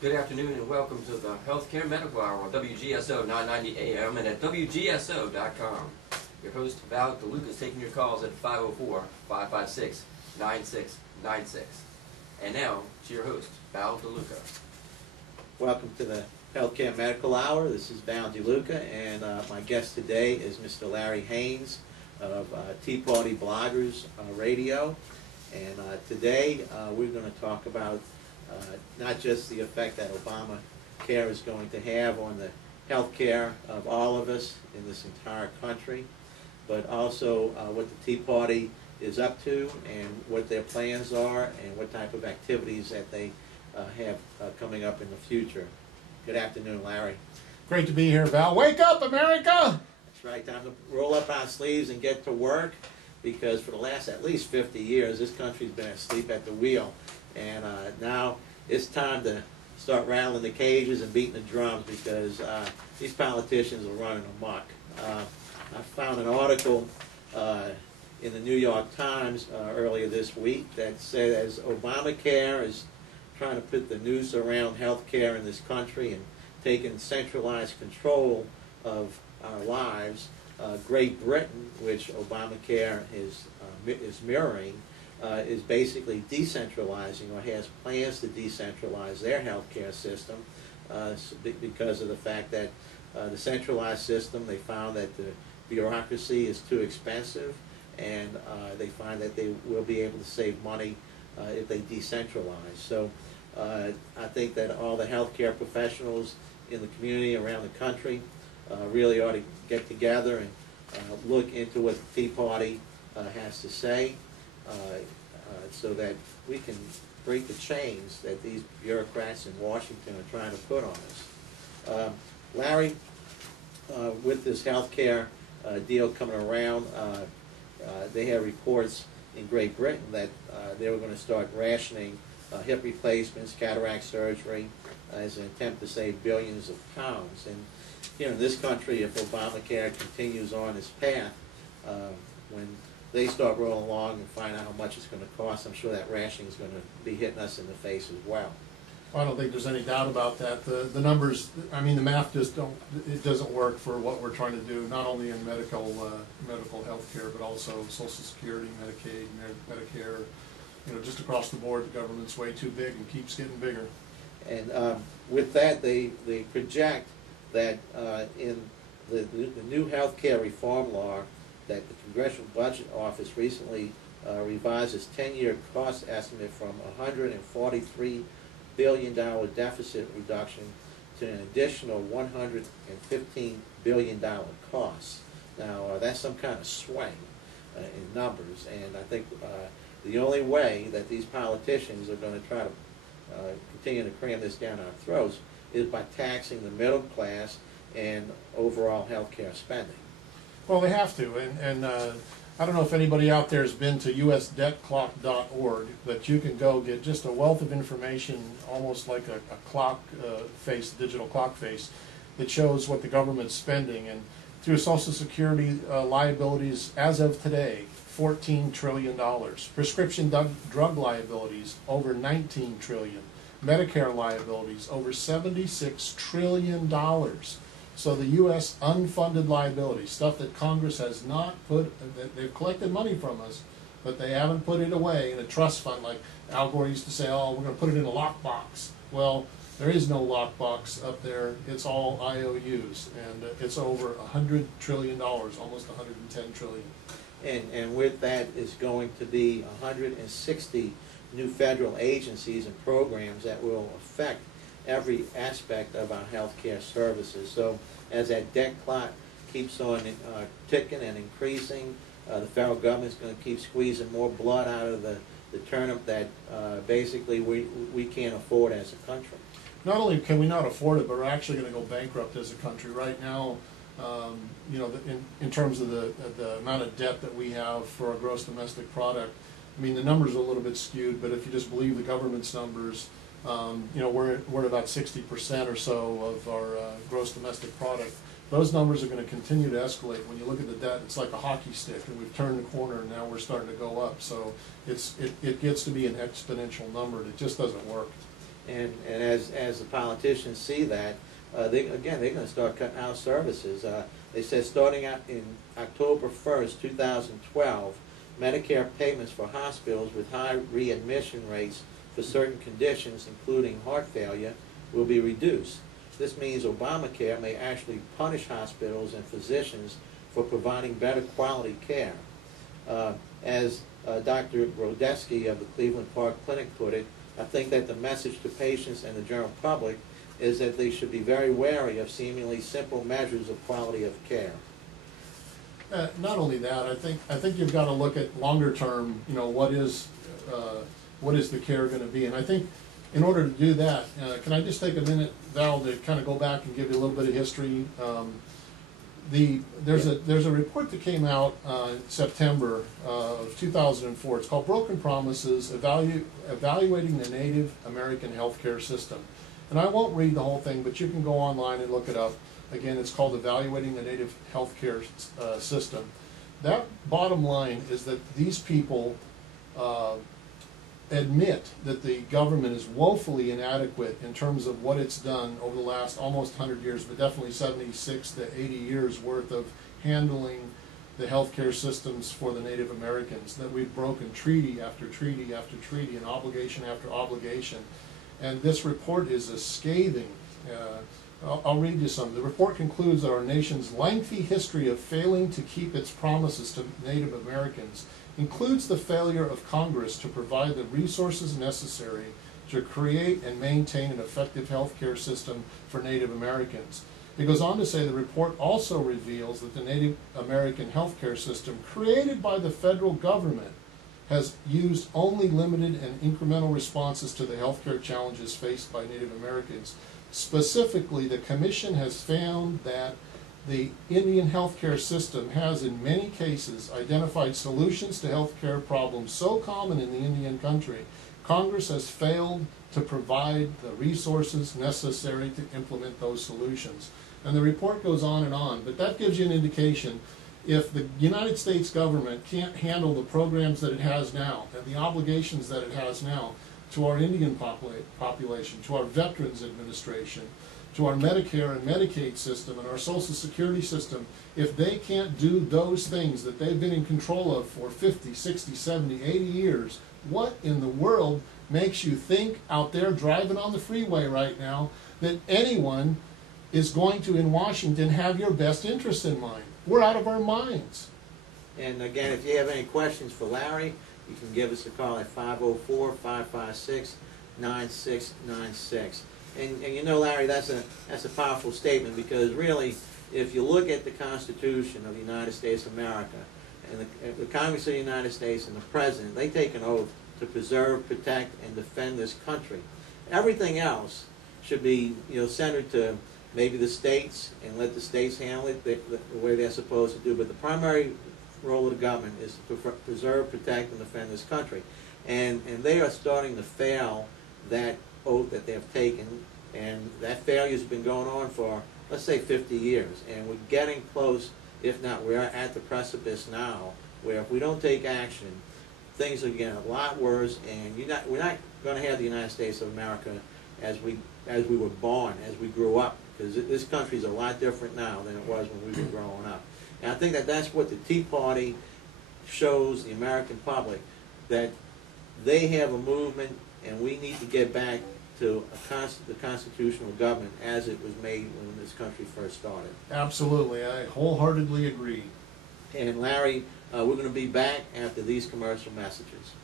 Good afternoon and welcome to the Healthcare Medical Hour on WGSO 990 AM and at WGSO.com. Your host, Val DeLuca, is taking your calls at 504-556-9696. And now, to your host, Val DeLuca. Welcome to the Healthcare Medical Hour. This is Val DeLuca, and my guest today is Mr. Larry Haines of Tea Party Bloggers Radio. And today we're going to talk about not just the effect that Obamacare is going to have on the health care of all of us in this entire country, but also what the Tea Party is up to and what their plans are and what type of activities that they have coming up in the future. Good afternoon, Larry. Great to be here, Val. Wake up, America! That's right. Time to roll up our sleeves and get to work, because for the last at least 50 years, this country's been asleep at the wheel. And now it's time to start rattling the cages and beating the drums, because these politicians are running amok. I found an article in the New York Times earlier this week that says Obamacare is trying to put the noose around health care in this country and taking centralized control of our lives. Great Britain, which Obamacare is mirroring, is basically decentralizing, or has plans to decentralize their healthcare system because of the fact that the centralized system, they found that the bureaucracy is too expensive, and they find that they will be able to save money if they decentralize. So I think that all the healthcare professionals in the community around the country really ought to get together and look into what the Tea Party has to say, so that we can break the chains that these bureaucrats in Washington are trying to put on us. Larry, with this health care deal coming around, they have reports in Great Britain that they were going to start rationing hip replacements, cataract surgery, as an attempt to save billions of pounds. And here in this country, if Obamacare continues on its path, when they start rolling along and find out how much it's going to cost, I'm sure that rationing is going to be hitting us in the face as well. I don't think there's any doubt about that. The numbers, I mean, the math just doesn't work for what we're trying to do, not only in medical health care, but also Social Security, Medicaid, Medicare. You know, just across the board, the government's way too big and keeps getting bigger. And with that, they project that in the new health care reform law, that the Congressional Budget Office recently revised its 10-year cost estimate from $143 billion deficit reduction to an additional $115 billion cost. Now, that's some kind of swing in numbers, and I think the only way that these politicians are going to try to continue to cram this down our throats is by taxing the middle class and overall health care spending. Well, they have to, and I don't know if anybody out there has been to usdebtclock.org, but you can go get just a wealth of information, almost like a clock face, digital clock face, that shows what the government's spending. And through Social Security liabilities, as of today, $14 trillion. Prescription drug liabilities, over $19 trillion. Medicare liabilities, over $76 trillion. So the U.S. unfunded liability, stuff that Congress has not put, they've collected money from us, but they haven't put it away in a trust fund like Al Gore used to say, oh, we're going to put it in a lockbox. Well, there is no lockbox up there. It's all IOUs, and it's over $100 trillion, almost $110 trillion. And with that is going to be 160 new federal agencies and programs that will affect every aspect of our healthcare services. So as that debt clock keeps on ticking and increasing, the federal government's going to keep squeezing more blood out of the turnip that basically we can't afford as a country. Not only can we not afford it, but we're actually going to go bankrupt as a country. Right now, you know, in terms of the amount of debt that we have for our gross domestic product, I mean, the numbers are a little bit skewed, but if you just believe the government's numbers, you know, we're at about 60% or so of our gross domestic product. Those numbers are going to continue to escalate. When you look at the debt, it's like a hockey stick, and we've turned the corner, and now we're starting to go up. So it gets to be an exponential number, and it just doesn't work. And as the politicians see that, they're going to start cutting out services. They said starting out in October 1st, 2012, Medicare payments for hospitals with high readmission rates for certain conditions, including heart failure, will be reduced. This means Obamacare may actually punish hospitals and physicians for providing better quality care. As Dr. Brodesky of the Cleveland Park Clinic put it, I think that the message to patients and the general public is that they should be very wary of seemingly simple measures of quality of care. Not only that, I think you've got to look at longer term. You know, what is the care going to be? And I think in order to do that, can I just take a minute, Val, to kind of go back and give you a little bit of history? There's a report that came out in September of 2004. It's called Broken Promises: Evaluating the Native American Healthcare System. And I won't read the whole thing, but you can go online and look it up. Again, it's called Evaluating the Native Healthcare System. That bottom line is that these people admit that the government is woefully inadequate in terms of what it's done over the last almost 100 years, but definitely 76 to 80 years worth of handling the healthcare systems for the Native Americans, that we've broken treaty after treaty after treaty and obligation after obligation. And this report is a scathing. I'll read you some. The report concludes that our nation's lengthy history of failing to keep its promises to Native Americans includes the failure of Congress to provide the resources necessary to create and maintain an effective healthcare system for Native Americans. It goes on to say the report also reveals that the Native American healthcare system created by the federal government has used only limited and incremental responses to the healthcare challenges faced by Native Americans. Specifically, the Commission has found that the Indian healthcare system has, in many cases, identified solutions to healthcare problems so common in the Indian country. Congress has failed to provide the resources necessary to implement those solutions. And the report goes on, but that gives you an indication. If the United States government can't handle the programs that it has now and the obligations that it has now to our Indian population, to our Veterans Administration, to our Medicare and Medicaid system and our Social Security system, if they can't do those things that they've been in control of for 50, 60, 70, 80 years, what in the world makes you think out there driving on the freeway right now that anyone is going to, in Washington, have your best interest in mind? We're out of our minds. And again, if you have any questions for Larry, you can give us a call at 504-556-9696. And you know, Larry, that's a powerful statement, because really, if you look at the Constitution of the United States of America, and the Congress of the United States and the President, they take an oath to preserve, protect, and defend this country. Everything else should be, centered to maybe the states, and let the states handle it the way they're supposed to do. But the primary role of the government is to preserve, protect, and defend this country. And they are starting to fail that oath that they have taken, and that failure has been going on for, let's say, 50 years. And we're getting close, if not, we're at the precipice now, where if we don't take action, things are getting a lot worse, and we're not going to have the United States of America as we were born, as we grew up, because this country is a lot different now than it was when we were growing up. And I think that that's what the Tea Party shows the American public, that they have a movement, and we need to get back to the constitutional government as it was made when this country first started. Absolutely, I wholeheartedly agree. And Larry, we're going to be back after these commercial messages.